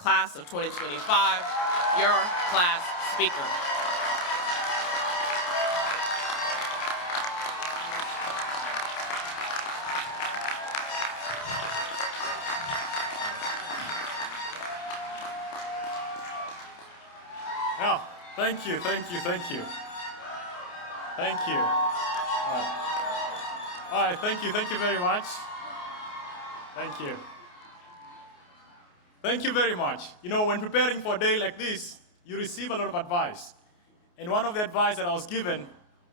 class of 2025, your class speaker. Yeah, thank you. Thank you. All right, thank you very much. Thank you. Thank you very much. You know, when preparing for a day like this, you receive a lot of advice. And one of the advice that I was given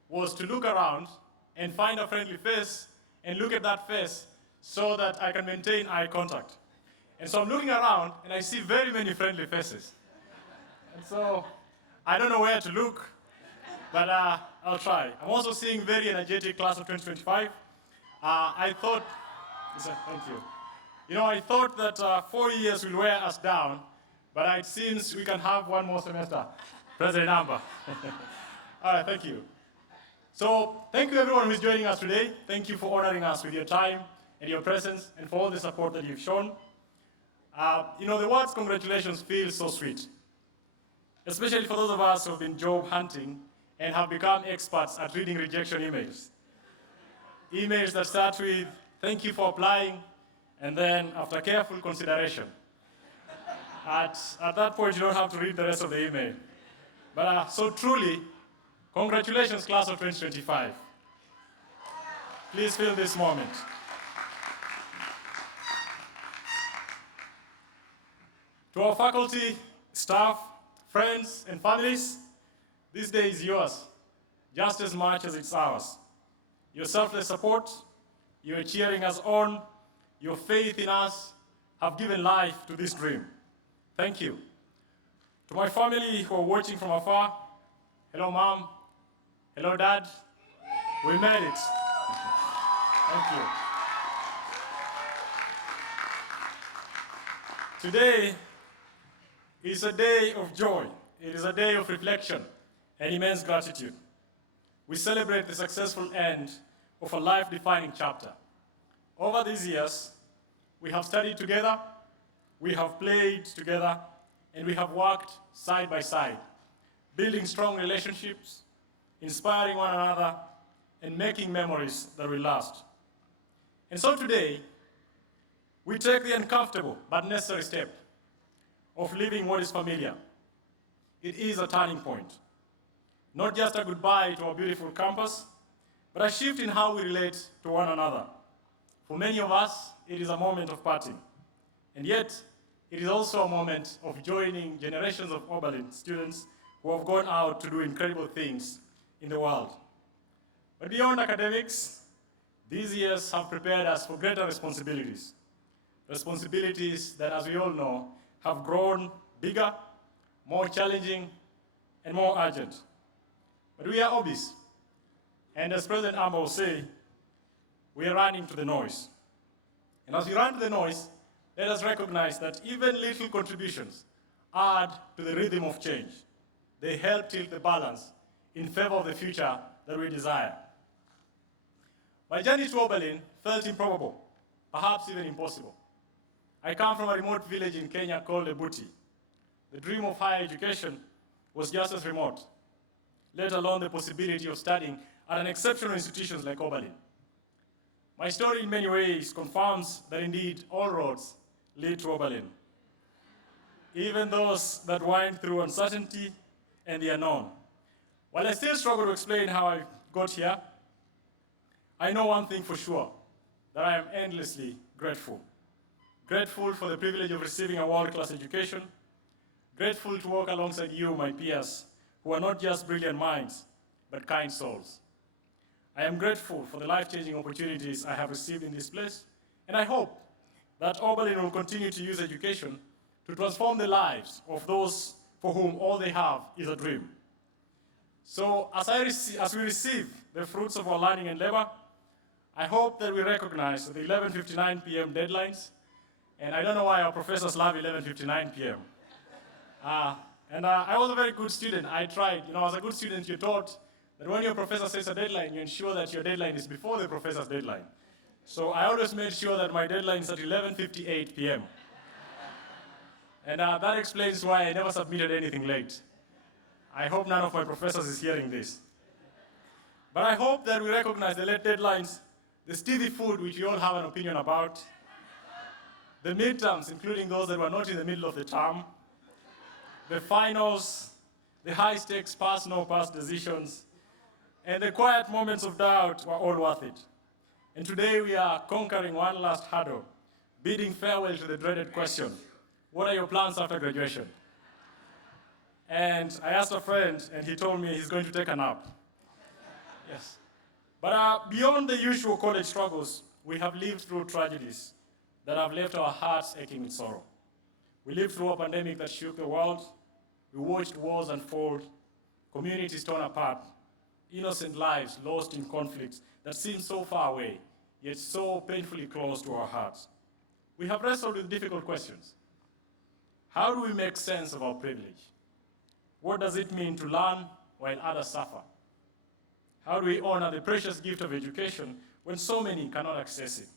was to look around and find a friendly face and look at that face so that I can maintain eye contact. And so I'm looking around and I see very many friendly faces. And so I don't know where to look, but I'll try. I'm also seeing very energetic class of 2025. I thought, thank you. You know, I thought that 4 years will wear us down, but it seems we can have one more semester. President Amba. All right, thank you. So thank you everyone who's joining us today. Thank you for honoring us with your time and your presence and for all the support that you've shown. You know, the words congratulations feel so sweet, especially for those of us who have been job hunting and have become experts at reading rejection emails. Emails that start with, thank you for applying, and then after careful consideration. At that point, you don't have to read the rest of the email. But so truly, congratulations, class of 2025. Please feel this moment. To our faculty, staff, friends, and families, this day is yours, just as much as it's ours. Your selfless support, your cheering us on, your faith in us have given life to this dream. Thank you. To my family who are watching from afar, hello mom, hello dad, we made it. Thank you. Today is a day of joy. It is a day of reflection and immense gratitude. We celebrate the successful end of a life-defining chapter. Over these years, we have studied together, we have played together, and we have worked side by side, building strong relationships, inspiring one another, and making memories that will last. And so today, we take the uncomfortable but necessary step of leaving what is familiar. It is a turning point. Not just a goodbye to our beautiful campus, but a shift in how we relate to one another. For many of us, it is a moment of parting. And yet, it is also a moment of joining generations of Oberlin students who have gone out to do incredible things in the world. But beyond academics, these years have prepared us for greater responsibilities. Responsibilities that, as we all know, have grown bigger, more challenging, and more urgent. But we are obese. And as President Amba will say, we are running to the noise. And as we run to the noise, let us recognize that even little contributions add to the rhythm of change. They help tilt the balance in favor of the future that we desire. My journey to Oberlin felt improbable, perhaps even impossible. I come from a remote village in Kenya called Ebuti. The dream of higher education was just as remote, let alone the possibility of studying at an exceptional institution like Oberlin. My story in many ways confirms that indeed all roads lead to Oberlin, even those that wind through uncertainty and the unknown. While I still struggle to explain how I got here, I know one thing for sure, that I am endlessly grateful. Grateful for the privilege of receiving a world-class education, grateful to work alongside you, my peers, who are not just brilliant minds, but kind souls. I am grateful for the life-changing opportunities I have received in this place, and I hope that Oberlin will continue to use education to transform the lives of those for whom all they have is a dream. So as we receive the fruits of our learning and labor, I hope that we recognize the 11:59 p.m. deadlines, and I don't know why our professors love 11:59 p.m. I was a very good student. I tried. You know, as a good student, you're taught that when your professor sets a deadline, you ensure that your deadline is before the professor's deadline. So I always made sure that my deadline is at 11:58 p.m. And that explains why I never submitted anything late. I hope none of my professors is hearing this. But I hope that we recognize the late deadlines, the steamy food which we all have an opinion about, the midterms, including those that were not in the middle of the term, the finals, the high-stakes pass, no pass decisions, and the quiet moments of doubt were all worth it. And today we are conquering one last hurdle, bidding farewell to the dreaded question, what are your plans after graduation? And I asked a friend, and he told me he's going to take a nap. Yes. But beyond the usual college struggles, we have lived through tragedies that have left our hearts aching with sorrow. We lived through a pandemic that shook the world. We watched wars unfold, communities torn apart, innocent lives lost in conflicts that seem so far away, yet so painfully close to our hearts. We have wrestled with difficult questions. How do we make sense of our privilege? What does it mean to learn while others suffer? How do we honor the precious gift of education when so many cannot access it?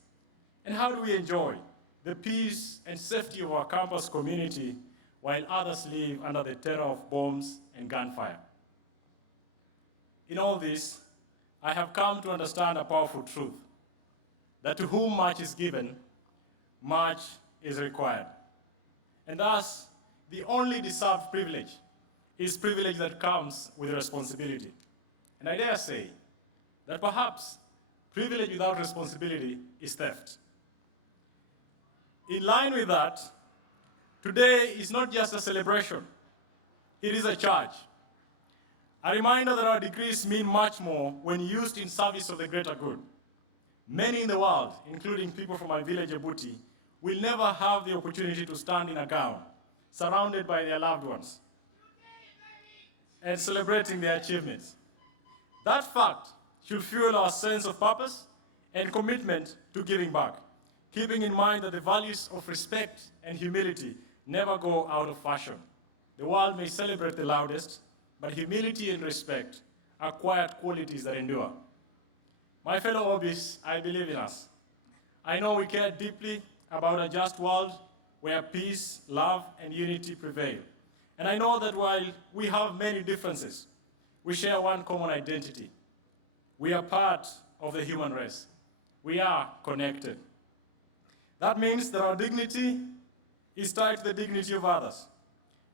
And how do we enjoy the peace and safety of our campus community while others live under the terror of bombs and gunfire? In all this, I have come to understand a powerful truth, that to whom much is given, much is required. And thus, the only deserved privilege is privilege that comes with responsibility. And I dare say that perhaps privilege without responsibility is theft. In line with that, today is not just a celebration, it is a charge. A reminder that our degrees mean much more when used in service of the greater good. Many in the world, including people from my village, Djibouti, will never have the opportunity to stand in a gown, surrounded by their loved ones, and celebrating their achievements. That fact should fuel our sense of purpose and commitment to giving back, keeping in mind that the values of respect and humility never go out of fashion. The world may celebrate the loudest, but humility and respect are quiet qualities that endure. My fellow Obis, I believe in us. I know we care deeply about a just world where peace, love, and unity prevail. And I know that while we have many differences, we share one common identity. We are part of the human race. We are connected. That means that our dignity is tied to the dignity of others,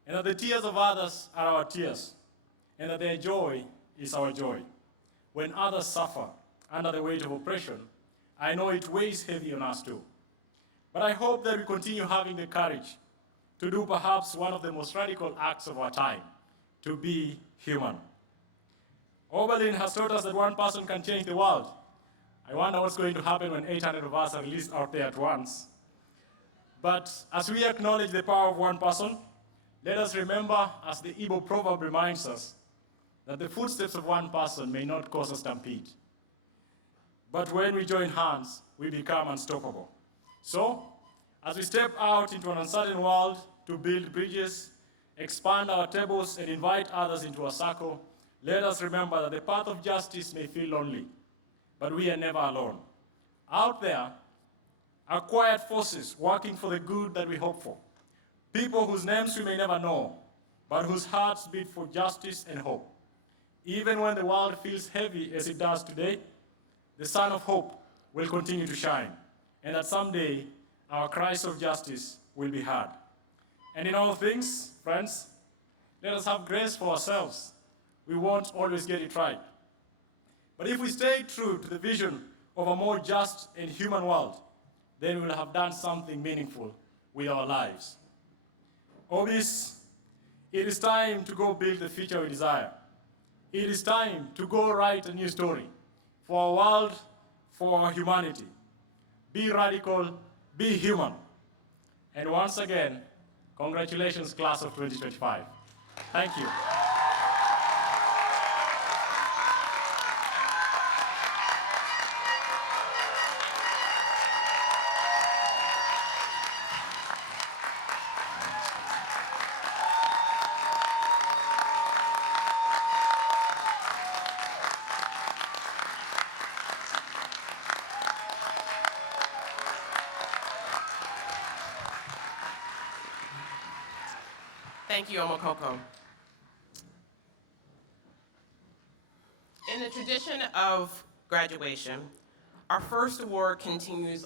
and that the tears of others are our tears, and that their joy is our joy. When others suffer under the weight of oppression, I know it weighs heavy on us too. But I hope that we continue having the courage to do perhaps one of the most radical acts of our time, to be human. Oberlin has taught us that one person can change the world. I wonder what's going to happen when 800 of us are released out there at once. But as we acknowledge the power of one person, let us remember, as the Igbo proverb reminds us, that the footsteps of one person may not cause a stampede. But when we join hands, we become unstoppable. So, as we step out into an uncertain world to build bridges, expand our tables, and invite others into a circle, let us remember that the path of justice may feel lonely, but we are never alone. Out there are quiet forces working for the good that we hope for. People whose names we may never know, but whose hearts beat for justice and hope. Even when the world feels heavy as it does today, the sun of hope will continue to shine, and that someday our cries of justice will be heard. And in all things, friends, let us have grace for ourselves. We won't always get it right. But if we stay true to the vision of a more just and human world, then we'll have done something meaningful with our lives. Obis, it is time to go build the future we desire. It is time to go write a new story for our world, for our humanity. Be radical, be human. And once again, congratulations, class of 2025. Thank you. Thank you, Omukoko. In the tradition of graduation, our first award continues